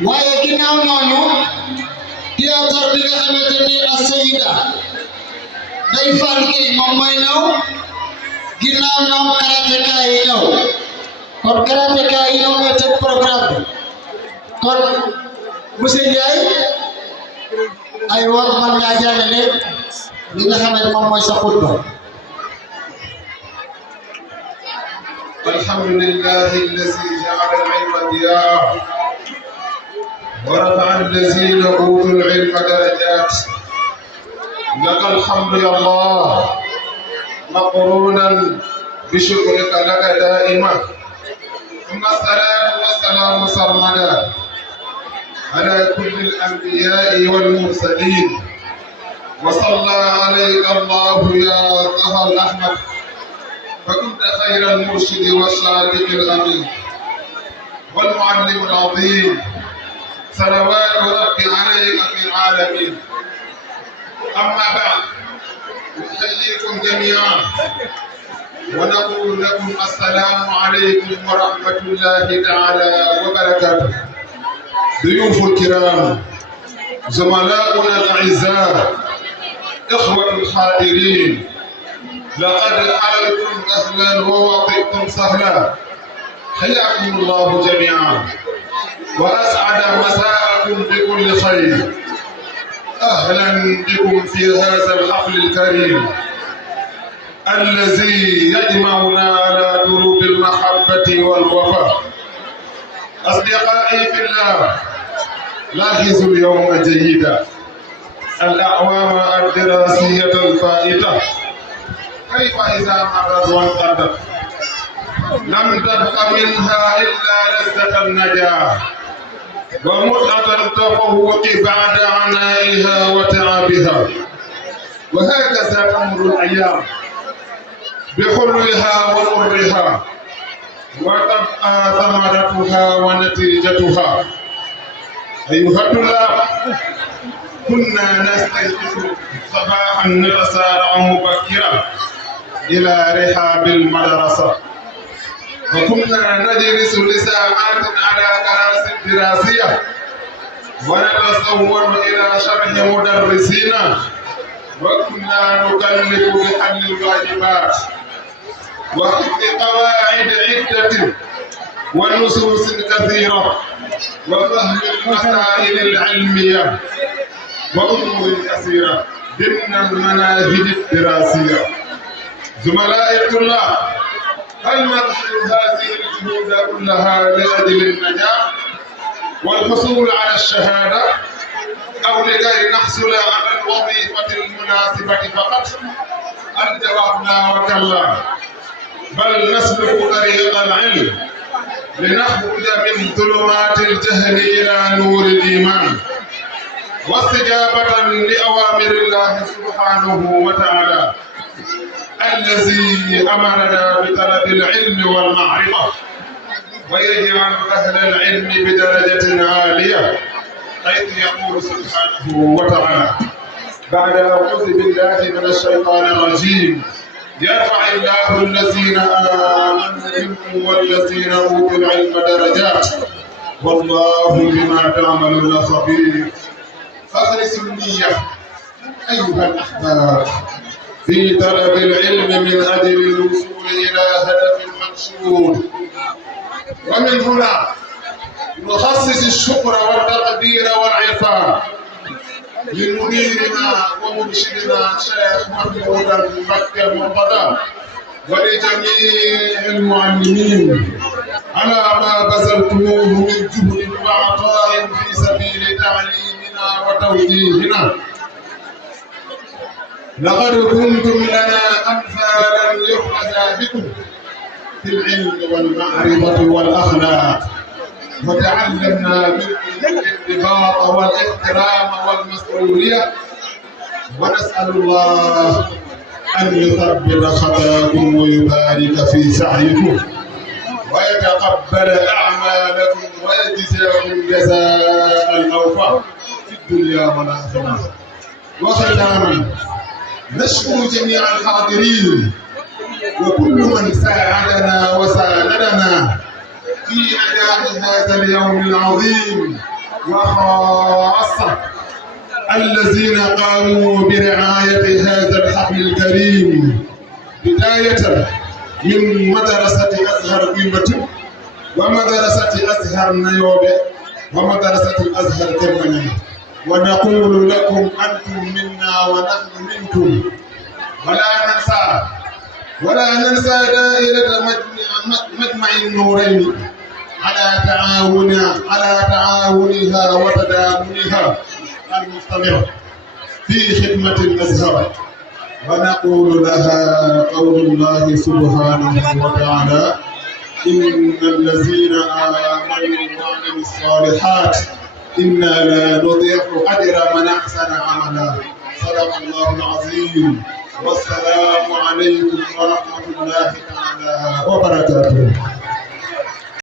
waaye ginnaaw ñooñu théâtre bi nga xamante ni as-Sayida Ndeye Fall Gueye moom mooy ñëw ginnaaw ñoom karatéka yi ñëw kon karatéka yi ñoom ñooy teg programme bi kon monsieur Ndiaye ay wax man ngaa jàllale li nga xamante moom mooy sa xutba. alhamdulillahi allazi ja'ala al-'ilma diya'a ورفع الذين أوتوا العلم درجات لك الحمد يا الله مقرونا بشكرك لك دائما ثم الصلاة والسلام سرمدا على كل الأنبياء والمرسلين وصلى عليك الله يا طه الأحمد فكنت خير المرشد والصادق الأمين والمعلم العظيم صلوات ربي عليك في العالمين. أما بعد نحييكم جميعا ونقول لكم السلام عليكم ورحمة الله تعالى وبركاته. ضيوف الكرام زملاؤنا الأعزاء إخوة الحاضرين لقد حللتم أهلا ووطئتم سهلا حياكم الله جميعا وأسعد مساءكم بكل خير. أهلا بكم في هذا الحفل الكريم الذي يجمعنا على دروب المحبة والوفاء. أصدقائي في الله لاحظوا اليوم جيدا الأعوام الدراسية الفائتة كيف إذا مرت وانقضت لم تبق منها إلا لذة النجاة ومتعة التفوق بعد عنائها وتعبها. وهكذا تمر الأيام بحلوها ومرها وتبقى ثمرتها ونتيجتها. أيها الطلاب كنا نستيقظ صباحا نتسارع مبكرا إلى رحاب المدرسة وكنا نجلس لساعات على كراسي دراسية ونتصور إلى شرح مدرسينا وكنا نكلف بحل الواجبات وحفظ قواعد عدة ونصوص كثيرة وفهم المسائل العلمية وأمور كثيرة ضمن المناهج الدراسية. زملائي الطلاب هل نبذل هذه الجهود كلها لأجل النجاح والحصول على الشهادة أو لكي نحصل على الوظيفة المناسبة فقط؟ الجواب لا وكلا، بل نسلك طريق العلم لنخرج من ظلمات الجهل إلى نور الإيمان واستجابة لأوامر الله سبحانه وتعالى الذي أمرنا بطلب العلم والمعرفة ويجعل أهل العلم بدرجة عالية حيث يقول سبحانه وتعالى بعد أعوذ بالله من الشيطان الرجيم يرفع الله الذين آمنوا منكم والذين أوتوا العلم درجات والله بما تعملون خبير. فاخلصوا النية أيها الأحباب في طلب العلم من أجل الوصول إلى هدف منشود. ومن هنا نخصص الشكر والتقدير والعرفان لمديرنا ومرشدنا شيخ محمود مكي المرتضى ولجميع المعلمين على ما بذلتموه من جهد وعطاء في سبيل تعليمنا وتوجيهنا. لقد كنتم لنا أمثالا يحمد بكم في العلم والمعرفة والأخلاق وتعلمنا منكم الانضباط والاحترام والمسؤولية ونسأل الله أن يثبت خطاكم ويبارك في سعيكم ويتقبل أعمالكم ويجزاكم جزاء الأوفى في الدنيا والآخرة. وختاما نشكر جميع الحاضرين وكل من ساعدنا وساندنا في نجاح هذا اليوم العظيم وخاصة الذين قاموا برعاية هذا الحفل الكريم، بداية من مدرسة أزهر قيمة ومدرسة أزهر نيوبي ومدرسة الأزهر كرمانية. ونقول لكم أنتم منا ونحن منكم. ولا ننسى دائرة مجمع النورين على تعاونها وتداومها المستمر في خدمة الأزهر. ونقول لها قول الله سبحانه وتعالى: إن الذين آمنوا وعملوا الصالحات إنا لا نضيع أجر من أحسن عملا. صدق الله العظيم. والسلام عليكم ورحمة الله تعالى وبركاته.